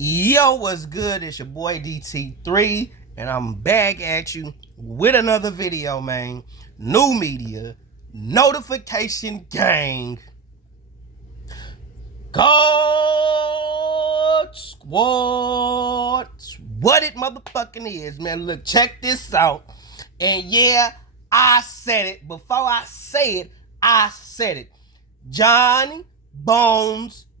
Yo, what's good? It's your boy DT3, and I'm back at you with another video, man. New media, notification gang, God Squad. What it motherfucking is, man. Look, check this out. And yeah, I said it. Before I say it, I said it. Jon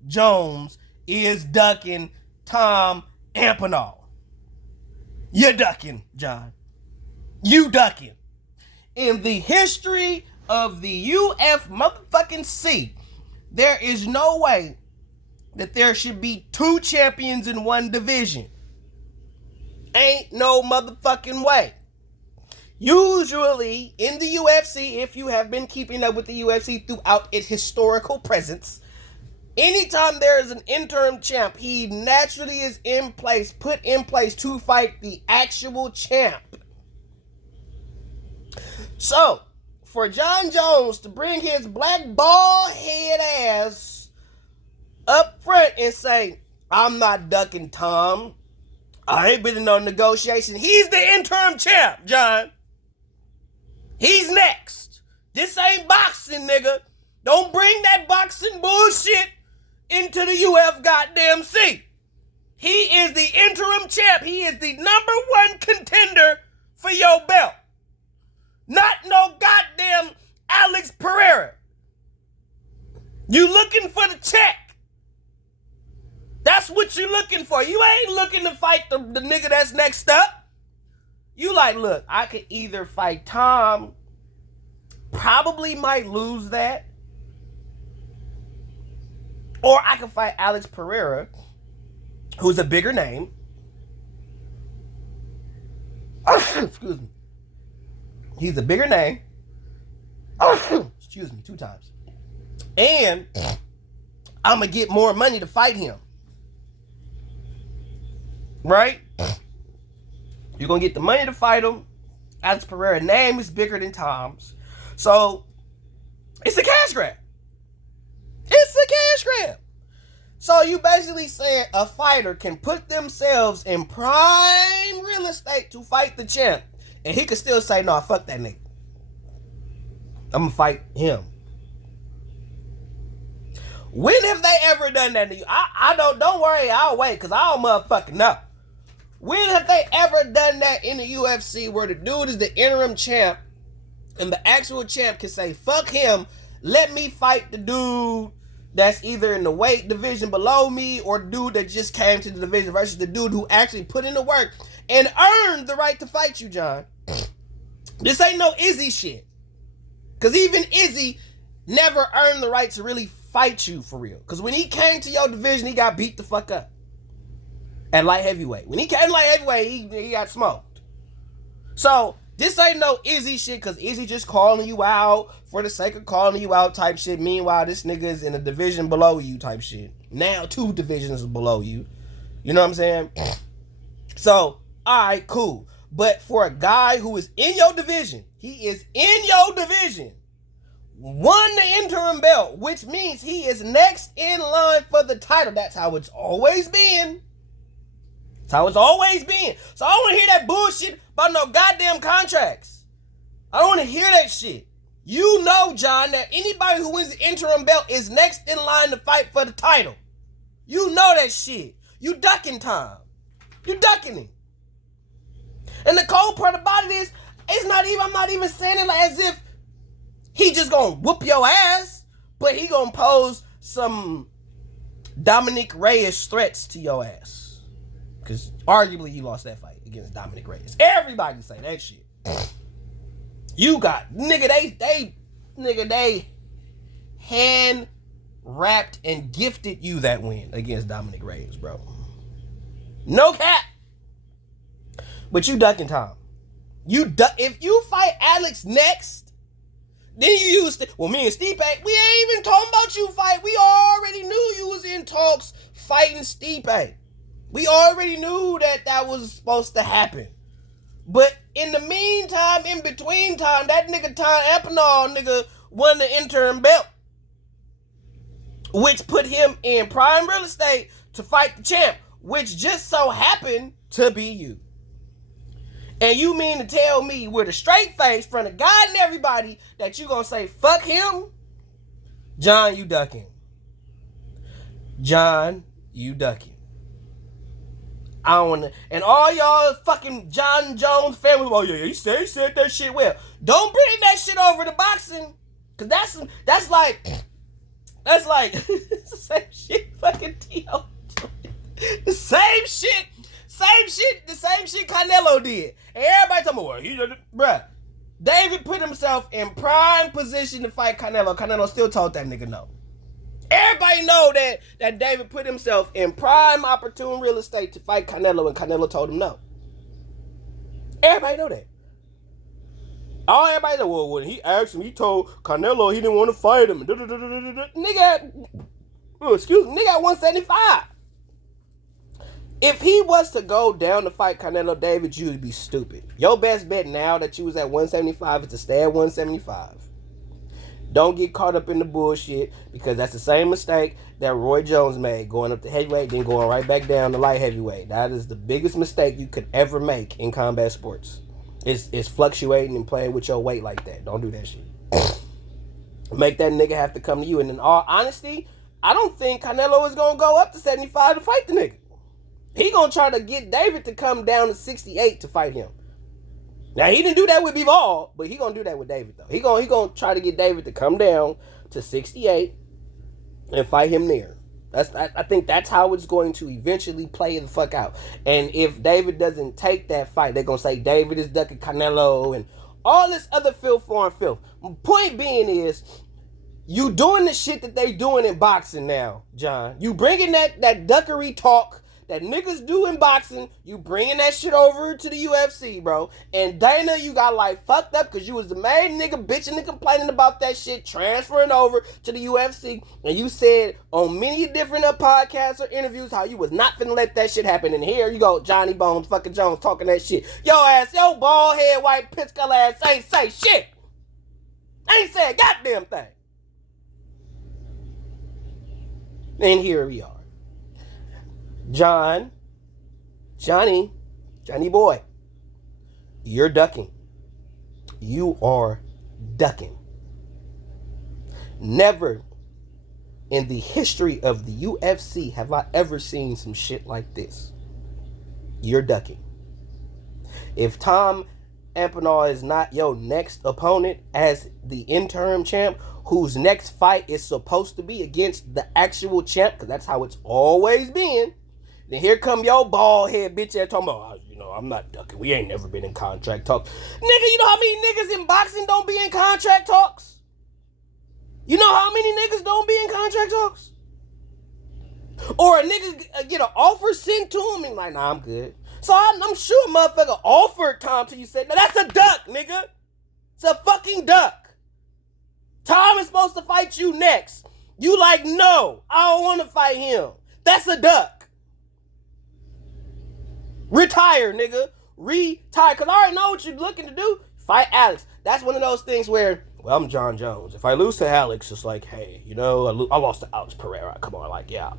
Jones is ducking Tom Aspinal. You're ducking, Jon. You ducking. In the history of the UF motherfucking C, there is no way that there should be two champions in one division. Ain't no motherfucking way. Usually in the UFC, if you have been keeping up with the UFC throughout its historical presence, anytime there is an interim champ, he naturally is put in place to fight the actual champ. So, for Jon Jones to bring his black bald head ass up front and say, I'm not ducking Tom, I ain't been in no negotiation. He's the interim champ, Jon. He's next. This ain't boxing, nigga. Don't bring that boxing bullshit into the UF goddamn C. He is the interim champ. He is the number one contender for your belt. Not no goddamn Alex Pereira. You looking for the check. That's what you looking for. You ain't looking to fight the nigga that's next up. You like, look, I could either fight Tom, probably might lose that, or I can fight Alex Pereira, who's a bigger name. Excuse me. He's a bigger name. Excuse me, 2 times. And I'm going to get more money to fight him. Right? You're going to get the money to fight him. Alex Pereira's name is bigger than Tom's. So, it's a cash grab. It's a cash grab. So you basically saying a fighter can put themselves in prime real estate to fight the champ, and he could still say, no, fuck that nigga. I'm going to fight him. When have they ever done that to you? I don't worry, I'll wait, because I don't motherfucking know. When have they ever done that in the UFC where the dude is the interim champ and the actual champ can say, fuck him, let me fight the dude that's either in the weight division below me or the dude that just came to the division versus the dude who actually put in the work and earned the right to fight you, Jon. This ain't no Izzy shit. Because even Izzy never earned the right to really fight you for real. Because when he came to your division, he got beat the fuck up. At light heavyweight. When he came to light heavyweight, he got smoked. So, this ain't no Izzy shit, because Izzy just calling you out for the sake of calling you out type shit. Meanwhile, this nigga is in a division below you type shit. Now, 2 divisions below you. You know what I'm saying? So, alright, cool. But for a guy who is in your division, he is in your division, won the interim belt, which means he is next in line for the title. That's how it's always been. That's how it's always been. So I don't want to hear that bullshit about no goddamn contracts. I don't want to hear that shit. You know, Jon, that anybody who wins the interim belt is next in line to fight for the title. You know that shit. You ducking Tom. You ducking him. And the cold part about it is, I'm not even saying it as if he just gonna whoop your ass, but he gonna pose some Dominic Reyes threats to your ass. Because arguably you lost that fight against Dominic Reyes. Everybody say that shit. You got, they hand wrapped and gifted you that win against Dominic Reyes, bro. No cap. But you ducking Tom. If you fight Alex next, then you use me and Stipe, we ain't even talking about you fight. We already knew you was in talks fighting Stipe. We already knew that was supposed to happen. But in the meantime, in between time, that nigga Tom Aspinal won the interim belt. which put him in prime real estate to fight the champ, which just so happened to be you. And you mean to tell me with a straight face, in front of God and everybody, that you gonna say, fuck him? Jon, you ducking. Jon, you ducking. I don't wanna, and all y'all fucking Jon Jones family, oh yeah, he said that shit well. Don't bring that shit over to boxing. Cause that's like it's the same shit fucking T.O. The same shit Canelo did. And everybody talking about, bruh, David put himself in prime position to fight Canelo. Canelo still told that nigga no. Everybody know that David put himself in prime opportune real estate to fight Canelo, and Canelo told him no. Everybody know that. Everybody know, well, when he asked him, he told Canelo he didn't want to fight him. Nigga, nigga at 175. If he was to go down to fight Canelo, David, you would be stupid. Your best bet now that you was at 175 is to stay at 175. Don't get caught up in the bullshit, because that's the same mistake that Roy Jones made, going up to heavyweight, then going right back down to light heavyweight. That is the biggest mistake you could ever make in combat sports. It's fluctuating and playing with your weight like that. Don't do that shit. Make that nigga have to come to you. And in all honesty, I don't think Canelo is going to go up to 75 to fight the nigga. He going to try to get David to come down to 68 to fight him. Now, he didn't do that with Bivol, but he going to do that with David, though. He going to try to get David to come down to 68 and fight him there. I think that's how it's going to eventually play the fuck out. And if David doesn't take that fight, they're going to say David is ducking Canelo and all this other filth, foreign filth. Point being is, you doing the shit that they doing in boxing now, Jon. You bringing that duckery talk that niggas do in boxing, you bringing that shit over to the UFC, bro. And Dana, you got like fucked up because you was the main nigga bitching and complaining about that shit, transferring over to the UFC. And you said on many different podcasts or interviews how you was not finna let that shit happen. And here you go, Johnny Bones fucking Jones talking that shit. Yo ass, yo bald head, white pitch color ass ain't say shit. Ain't say a goddamn thing. And here we are. Johnny boy, you're ducking. You are ducking. Never in the history of the UFC have I ever seen some shit like this. You're ducking. If Tom Aspinal is not your next opponent as the interim champ, whose next fight is supposed to be against the actual champ, because that's how it's always been, then here come your bald head bitch ass talking about, I'm not ducking. We ain't never been in contract talks. Nigga, you know how many niggas in boxing don't be in contract talks? You know how many niggas don't be in contract talks? Or a nigga get an offer sent to him and like, nah, I'm good. So I'm sure a motherfucker offered Tom to you, said, no, that's a duck, nigga. It's a fucking duck. Tom is supposed to fight you next. You like, no, I don't want to fight him. That's a duck. Retire, nigga. Retire. Because I already know what you're looking to do. Fight Alex. That's one of those things where, well, I'm Jon Jones. If I lose to Alex, it's like, hey, I lost to Alex Pereira. Come on, like, yeah,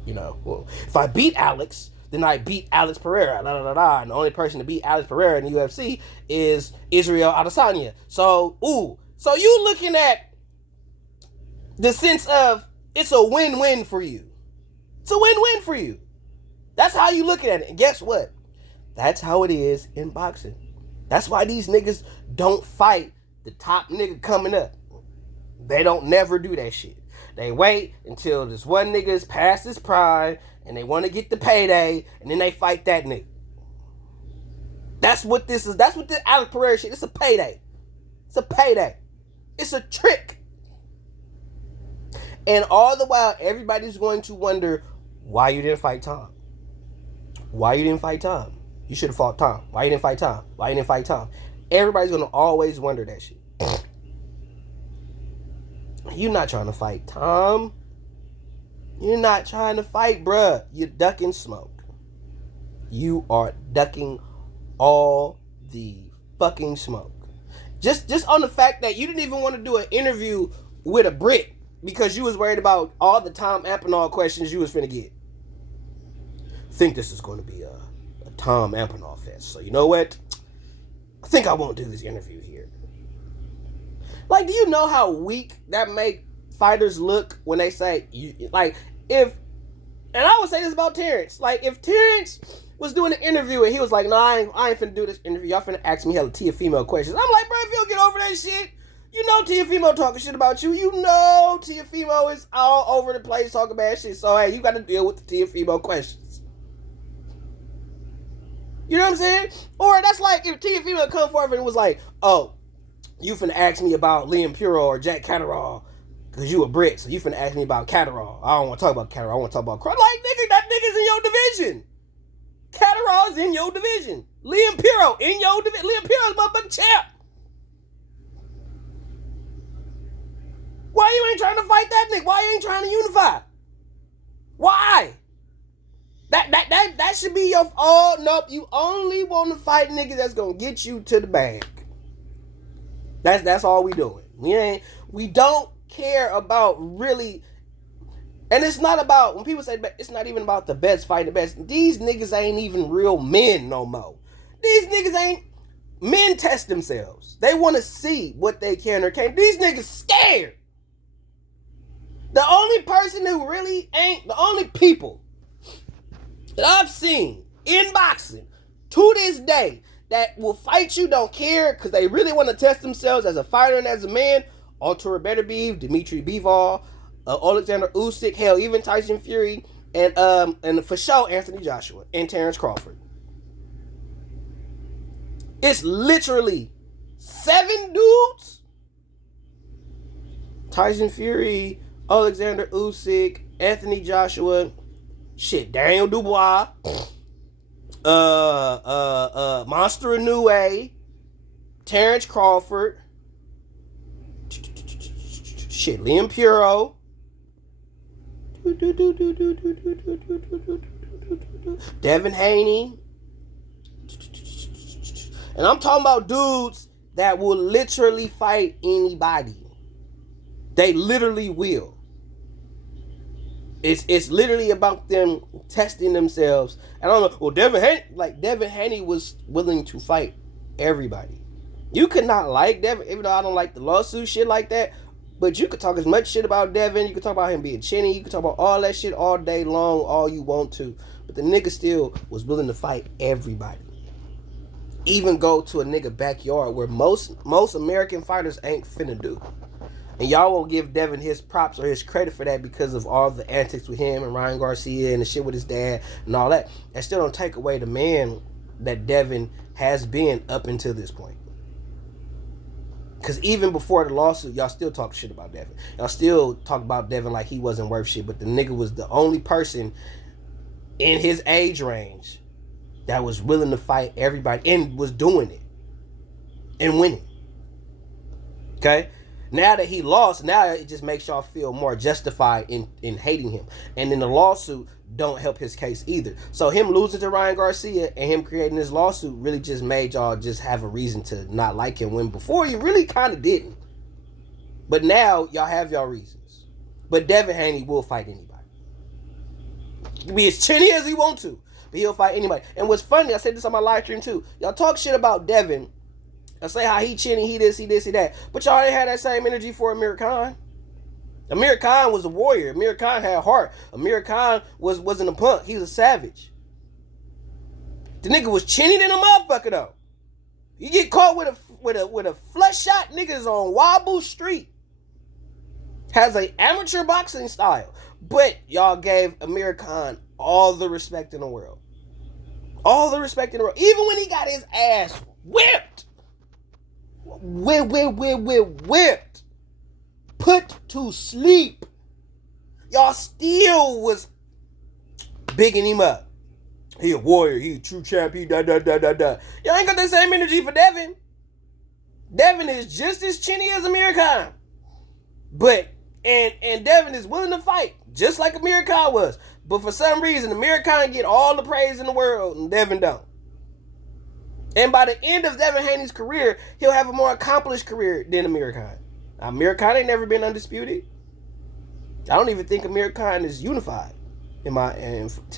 well, if I beat Alex, then I beat Alex Pereira. And the only person to beat Alex Pereira in the UFC is Israel Adesanya. So you looking at the sense of it's a win-win for you. It's a win-win for you. That's how you look at it. And guess what? That's how it is in boxing. That's why these niggas don't fight the top nigga coming up. They don't never do that shit. They wait until this one nigga is past his prime and they want to get the payday, and then they fight that nigga. That's what this is. That's what this Alex Pereira shit. It's a payday. It's a payday. It's a trick. And all the while, everybody's going to wonder why you didn't fight Tom. Why you didn't fight Tom? You should have fought Tom. Why you didn't fight Tom? Why you didn't fight Tom? Everybody's going to always wonder that shit. You're not trying to fight Tom. You're not trying to fight, bruh. You're ducking smoke. You are ducking all the fucking smoke. Just on the fact that you didn't even want to do an interview with a Brit because you was worried about all the Tom Aspinall questions you was finna get. think this is going to be a Tom Aspinal fest. So you know what? I think I won't do this interview here. Like, do you know how weak that make fighters look when they say, and I would say this about Terrence. Like, if Terrence was doing an interview and he was like, no, I ain't finna do this interview. Y'all finna ask me hella Tiafimo questions. I'm like, bro, if you don't get over that shit, you know Tiafimo talking shit about you. You know Tiafimo is all over the place talking bad shit. So, hey, you got to deal with the Tiafimo questions. You know what I'm saying? Or that's like if Tiafimo come forward and was like, oh, you finna ask me about Liam Puro or Jack Catterall because you a Brit, so you finna ask me about Catterall. I don't want to talk about Catterall. I want to talk about Like, nigga, that nigga's in your division. Catterall's in your division. Liam Puro in your division. Liam Puro's motherfucking champ. Why you ain't trying to fight that nigga? Why you ain't trying to unify? Why? That should be your... Oh, nope. You only want to fight niggas that's going to get you to the bag. That's all we doing. We don't care about really... And it's not about... When people say it's not even about the best fighting the best. These niggas ain't even real men no more. These niggas ain't... Men test themselves. They want to see what they can or can't. These niggas scared. The only person who really ain't... The only people that I've seen in boxing to this day that will fight you, don't care, because they really want to test themselves as a fighter and as a man, Artur Beterbiev, Dmitry Bivol, Alexander Usyk, hell, even Tyson Fury, and for sure Anthony Joshua and Terrence Crawford. It's literally 7 dudes. Tyson Fury, Alexander Usyk, Anthony Joshua, Daniel Dubois, Monster Inoue, Terrence Crawford, Liam Puro, Devin Haney, and I'm talking about dudes that will literally fight anybody. They literally will. It's literally about them testing themselves. I don't know. Well, Devin Haney was willing to fight everybody. You could not like Devin, even though I don't like the lawsuit shit like that. But you could talk as much shit about Devin. You could talk about him being chinny. You could talk about all that shit all day long, all you want to. But the nigga still was willing to fight everybody. Even go to a nigga backyard where most American fighters ain't finna do. And y'all won't give Devin his props or his credit for that because of all the antics with him and Ryan Garcia and the shit with his dad and all that. That still don't take away the man that Devin has been up until this point. Because even before the lawsuit, y'all still talk shit about Devin. Y'all still talk about Devin like he wasn't worth shit. But the nigga was the only person in his age range that was willing to fight everybody and was doing it and winning. Okay? Now that he lost, now it just makes y'all feel more justified in hating him. And then the lawsuit don't help his case either. So him losing to Ryan Garcia and him creating this lawsuit really just made y'all just have a reason to not like him, when before you really kind of didn't. But now y'all have y'all reasons. But Devin Haney will fight anybody. He can be as chinny as he want to, but he'll fight anybody. And what's funny, I said this on my live stream too. Y'all talk shit about Devin. I say how he chinny, he this, he that. But y'all ain't had that same energy for Amir Khan. Amir Khan was a warrior. Amir Khan had heart. Amir Khan wasn't a punk. He was a savage. The nigga was chinny than a motherfucker though. You get caught with a flush shot, niggas on Wabu Street. Has an amateur boxing style. But y'all gave Amir Khan all the respect in the world. All the respect in the world. Even when he got his ass whipped. Whipped. Put to sleep. Y'all still was bigging him up. He a warrior. He a true champ. He da. Y'all ain't got that same energy for Devin. Devin is just as chinny as Amir Khan. But, and Devin is willing to fight. Just like Amir Khan was. But for some reason, Amir Khan get all the praise in the world and Devin don't. And by the end of Devin Haney's career, he'll have a more accomplished career than Amir Khan. Amir Khan ain't never been undisputed. I don't even think Amir Khan is unified. To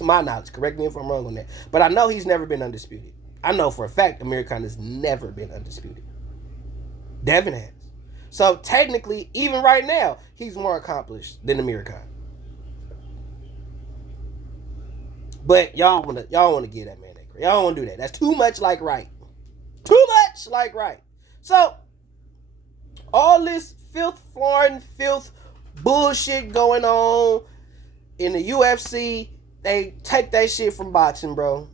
my knowledge, correct me if I'm wrong on that. But I know he's never been undisputed. I know for a fact Amir Khan has never been undisputed. Devin has. So technically, even right now, he's more accomplished than Amir Khan. But y'all wanna give that man that credit. Y'all don't wanna do that. That's too much like right. Too much like right. So all this filth, bullshit going on in the UFC, they take that shit from boxing, bro.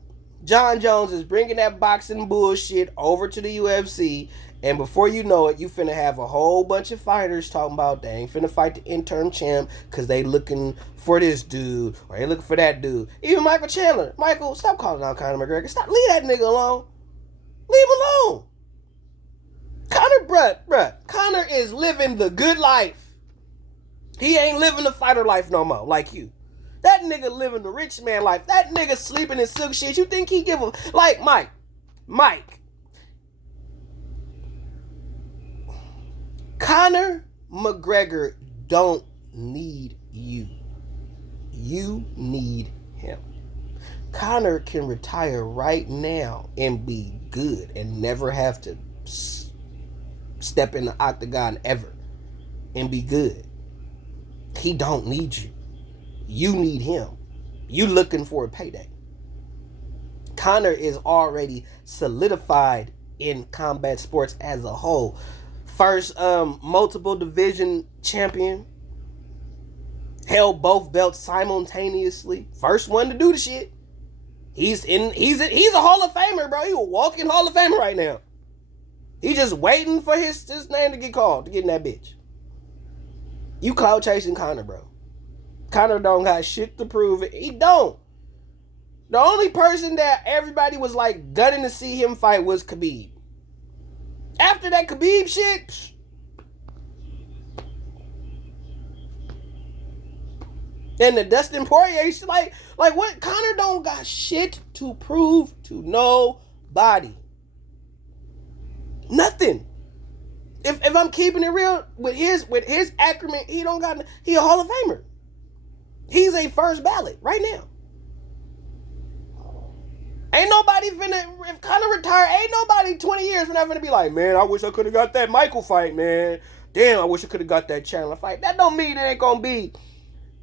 Jon Jones is bringing that boxing bullshit over to the UFC, and before you know it, you finna have a whole bunch of fighters talking about they ain't finna fight the interim champ because they looking for this dude or they looking for that dude. Even Michael Chandler. Michael, stop calling out Conor McGregor. Stop. Leave that nigga alone. Leave him alone. Conor, Conor is living the good life. He ain't living the fighter life no more, like you. That nigga living the rich man life. That nigga sleeping in silk shit. You think he give a... Like, Mike. Conor McGregor don't need you. You need him. Conor can retire right now and be good and never have to step in the octagon ever and be good. He don't need you. You need him. You looking for a payday. Conor is already solidified in combat sports as a whole. First multiple division champion. Held both belts simultaneously. First one to do the shit. He's a Hall of Famer, bro. He a walking Hall of Famer right now. He just waiting for his name to get called to get in that bitch. You clout chasing Conor, bro. Conor don't got shit to prove it. He don't. The only person that everybody was like gunning to see him fight was Khabib. After that Khabib shit, and the Dustin Poirier shit, like what? Conor don't got shit to prove to nobody. Nothing. If I'm keeping it real with his acumen, he a Hall of Famer. He's a first ballot right now. Ain't nobody finna, if Conor retire, ain't nobody 20 years finna be like, man, I wish I could have got that Michael fight, man. Damn, I wish I could have got that Chandler fight. That don't mean there ain't gonna be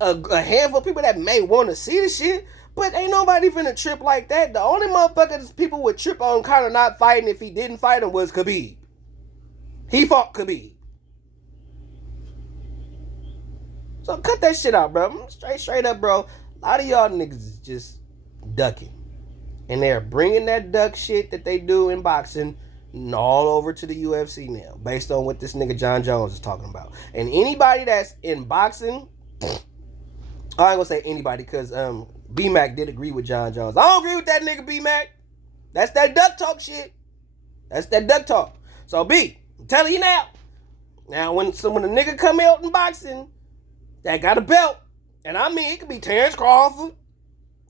a handful of people that may want to see the shit, but ain't nobody finna trip like that. The only motherfuckers people would trip on Conor not fighting if he didn't fight him was Khabib. He fought Khabib. So cut that shit out, bro. Straight up, bro. A lot of y'all niggas is just ducking. And they're bringing that duck shit that they do in boxing all over to the UFC now, based on what this nigga Jon Jones is talking about. And anybody that's in boxing, I ain't gonna say anybody, because B-Mac did agree with Jon Jones. I don't agree with that nigga B-Mac. That's that duck talk shit. That's that duck talk. So B, I'm telling you now. Now when a nigga come out in boxing that got a belt, and I mean it could be Terrence Crawford,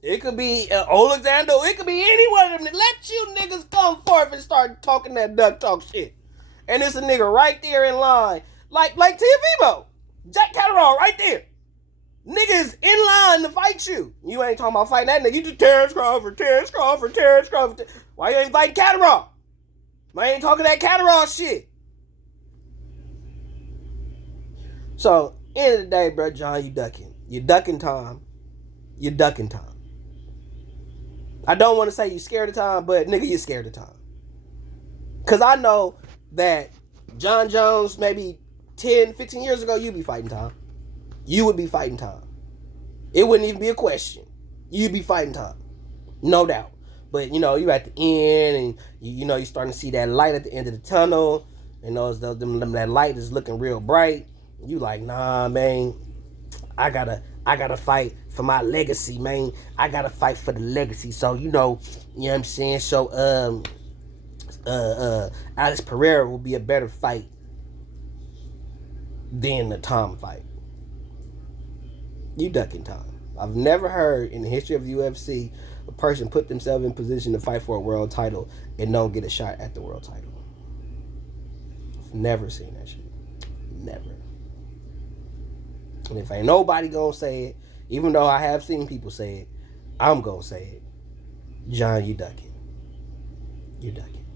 it could be Alexander, it could be any one of them. Let you niggas come forth and start talking that duck talk shit. And it's a nigga right there in line, like Teofimo, Jack Catterall right there. Niggas in line to fight you. You ain't talking about fighting that nigga. You just Terrence Crawford. Why you ain't fighting Catterall? Why you ain't talking that Catterall shit? So, end of the day, bro, John, you ducking. You ducking time. You ducking time. I don't want to say you scared of time, but nigga, you scared of time. Because I know that Jon Jones, maybe 10, 15 years ago, you'd be fighting time. You would be fighting time. It wouldn't even be a question. You'd be fighting time. No doubt. But, you know, you at the end, and, you know, you're starting to see that light at the end of the tunnel, and that light is looking real bright. You like, nah, man, I gotta fight for my legacy, man. I gotta fight for the legacy. So, you know what I'm saying? So, Alex Pereira will be a better fight than the Tom fight. You ducking time. I've never heard in the history of the UFC a person put themselves in position to fight for a world title and don't get a shot at the world title. I've never seen that shit. Never. And if ain't nobody gonna say it, Even though I have seen people say it, I'm gonna say it. John, you ducking. You ducking.